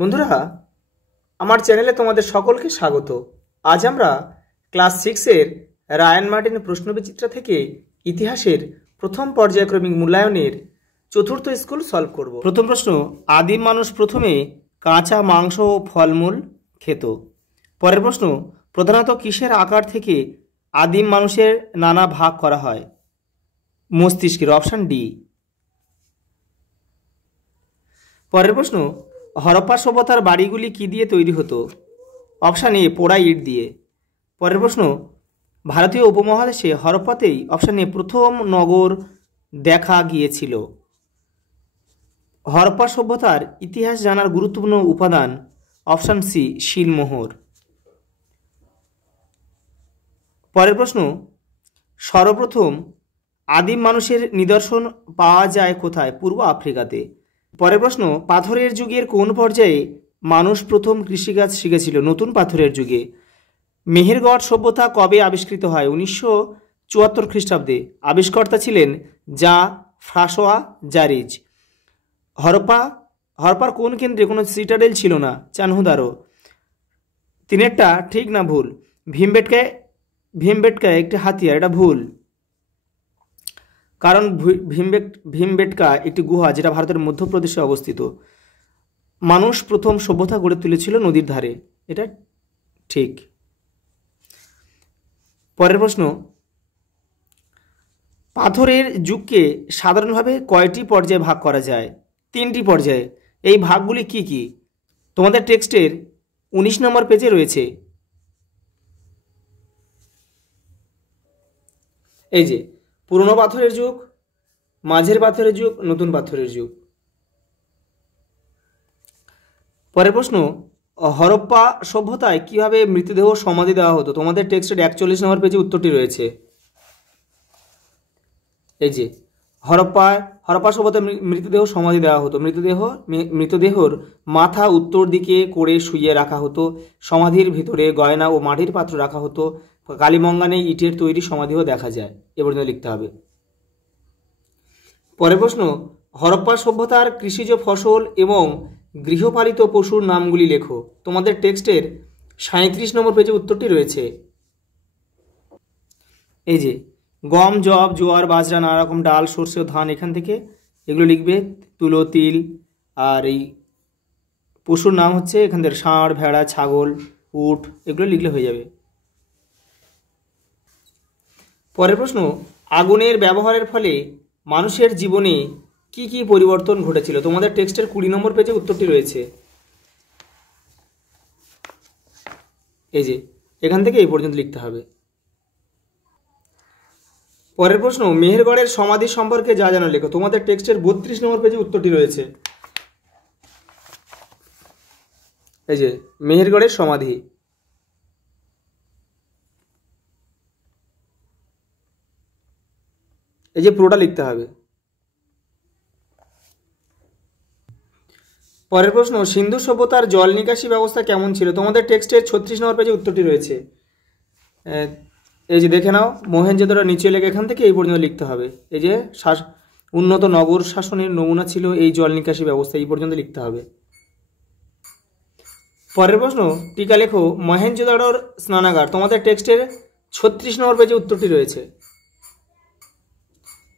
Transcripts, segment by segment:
বন্ধুরা, আমার চ্যানেলে তোমাদের সকলকে স্বাগত। আজ আমরা ক্লাস 6-এর রায়ান মার্টিন প্রশ্নবিচিত্রা থেকে ইতিহাসের প্রথম পর্যায়ক্রমিক মূল্যায়নের চতুর্থ স্কুল সলভ করব। প্রথম প্রশ্ন, আদিম মানুষ প্রথমে কাঁচা মাংস ও ফলমূল খেত। পরের প্রশ্ন, প্রধানত কিসের আকার থেকে আদিম মানুষের নানা ভাগ করা হয়? মস্তিষ্কের, অপশান ডি। পরের প্রশ্ন, হরপ্পা সভ্যতার বাড়িগুলি কি দিয়ে তৈরি হতো? অপশান এ, পোড়া ইট দিয়ে। পরের প্রশ্ন, ভারতীয় উপমহাদেশে হরপ্পাতেই অপশান এ প্রথম নগর দেখা গিয়েছিল। হরপ্পা সভ্যতার ইতিহাস জানার গুরুত্বপূর্ণ উপাদান অপশান সি, শিলমোহর। পরের প্রশ্ন, সর্বপ্রথম আদিম মানুষের নিদর্শন পাওয়া যায় কোথায়? পূর্ব আফ্রিকাতে। পরের প্রশ্ন, পাথরের যুগের কোন পর্যায়ে মানুষ প্রথম কৃষিকাজ শিখেছিল? নতুন পাথরের যুগে। মেহেরগড় সভ্যতা কবে আবিষ্কৃত হয়? 1974 খ্রিস্টাব্দে। আবিষ্কর্তা ছিলেন যা ফ্রাঁসোয়া জারিজ। হরপ্পার কোন কেন্দ্রে কোনো সিটাডেল ছিল না? চানহুদারো। তিনেরটা ঠিক না ভুল? ভীমবেটকা একটি হাতিয়ার, এটা ভুল। কারণ ভীমবেটকা একটি গুহা যেটা ভারতের মধ্যপ্রদেশে অবস্থিত। মানুষ প্রথম সভ্যতা গড়ে তুলেছিল নদীর ধারে, এটা ঠিক। পরের প্রশ্ন, পাথরের যুগকে সাধারণভাবে কয়টি পর্যায়ে ভাগ করা যায়? 3টি পর্যায়ে। এই ভাগগুলি কি কি? তোমাদের টেক্সটের 19 নম্বর পেজে রয়েছে। এই যে পুরনো পাথরের যুগ, মাঝের পাথরের যুগ, নতুন পাথরের যুগ। পরের প্রশ্ন, হরপ্পা সভ্যতায় কিভাবে মৃতদেহ সমাধি দেওয়া হতো? তোমাদের টেক্সটের 41 নম্বর পেজে উত্তরটি রয়েছে। এই যে হরপ্পা সভ্যতায় মৃতদেহ সমাধি দেওয়া হতো। মৃতদেহর মাথা উত্তর দিকে করে শুইয়ে রাখা হতো। সমাধির ভিতরে গয়না ও মাটির পাত্র রাখা হতো। কালীমঙ্গানে ইটের তৈরি সমাধিও দেখা যায়। এ পর্যন্ত লিখতে হবে। পরের প্রশ্ন, হরপ্পা সভ্যতার কৃষিজ ফসল এবং গৃহপালিত পশুর নামগুলি লেখো। তোমাদের টেক্সটের 37 নম্বর পেজে উত্তরটি রয়েছে। এই যে গম, জব, জোয়ার, বাজরা, নানা রকম ডাল, সর্ষে, ধান, এখান থেকে এগুলো লিখবে। তুলো, তিল, আর এই পশুর নাম হচ্ছে এখান থেকে ষাঁড়, ভেড়া, ছাগল, উট, এগুলো লিখলে হয়ে যাবে। পরের প্রশ্ন, আগুনের ব্যবহারের ফলে মানুষের জীবনে কি কি পরিবর্তন ঘটেছিল? তোমাদের টেক্সটের 20 নম্বর পেজে উত্তরটি রয়েছে। এই যে এখান থেকে এই পর্যন্ত লিখতে হবে। পরের প্রশ্ন, মেহেরগড়ের সমাধি সম্পর্কে যা জানো লেখো। তোমাদের টেক্সটের 32 নম্বর পেজে উত্তরটি রয়েছে। এই যে মেহেরগড়ের সমাধি। এই যে পুরোটা লিখতে হবে। পরের প্রশ্ন, সিন্ধু সভ্যতার জল নিকাশি ব্যবস্থা কেমন ছিল? তোমাদের টেক্সটের 36 নম্বর পেজে উত্তরটি রয়েছে। এই যে দেখে নাও, মহেঞ্জোদারো নিচে লেগে এখান থেকে এই পর্যন্ত লিখতে হবে। এই যে উন্নত নগর শাসনের নমুনা ছিল এই জল নিকাশি ব্যবস্থা, এই পর্যন্ত লিখতে হবে। পরের প্রশ্ন, টিকা লেখো, মহেঞ্জোদারোর স্নানাগার। তোমাদের টেক্সটের 36 নম্বর পেজে উত্তরটি রয়েছে।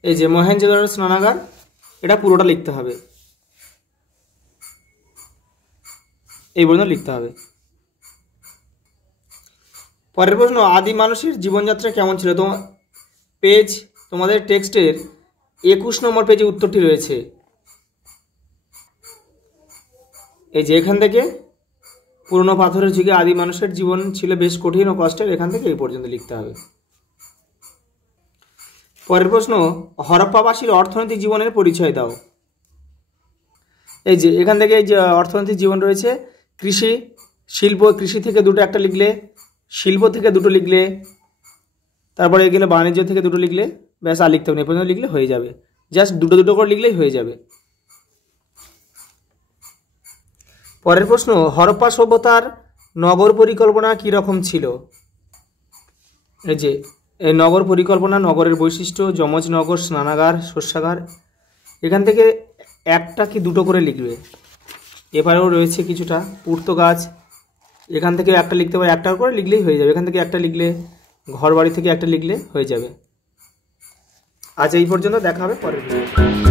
এই যে মহেঞ্জোদারোর স্নানাগার, এটা পুরোটা লিখতে হবে, এই পর্যন্ত লিখতে হবে। পরের প্রশ্ন, আদি মানুষের জীবনযাত্রা কেমন ছিল? তোমাদের টেক্সটের 21 নম্বর পেজে উত্তরটি রয়েছে। এই যে এখান থেকে পুরনো পাথরের যুগে আদি মানুষের জীবন ছিল বেশ কঠিন ও কষ্টের, এখান থেকে এই পর্যন্ত লিখতে হবে। পরের প্রশ্ন, হরপ্পাবাসীর অর্থনৈতিক জীবনের পরিচয় দাও। এই যে এখান থেকে এই যে অর্থনৈতিক জীবন রয়েছে, কৃষি, শিল্প, কৃষি থেকে দুটো একটা লিখলে, শিল্প থেকে দুটো লিখলে, তারপরে এখানে বাণিজ্য থেকে দুটো লিখলে, ব্যাস আর লিখতে হবে না, এ পর্যন্ত লিখলে হয়ে যাবে। জাস্ট দুটো দুটো করে লিখলেই হয়ে যাবে। পরের প্রশ্ন, হরপ্পা সভ্যতার নগর পরিকল্পনা কীরকম ছিল? এই যে এই নগর পরিকল্পনা, নগরের বৈশিষ্ট্য, যমজ নগর, স্নানাগার, শস্যাগার, এখান থেকে একটা কি দুটো করে লিখবে। এবারেও রয়েছে কিছুটা পূর্ত গাছ, এখান থেকে একটা লিখতে পারে, একটা করে লিখলেই হয়ে যাবে। এখান থেকে একটা লিখলে, ঘর বাড়ি থেকে একটা লিখলে হয়ে যাবে। আজ এই পর্যন্ত, দেখা হবে পরের ভিডিও।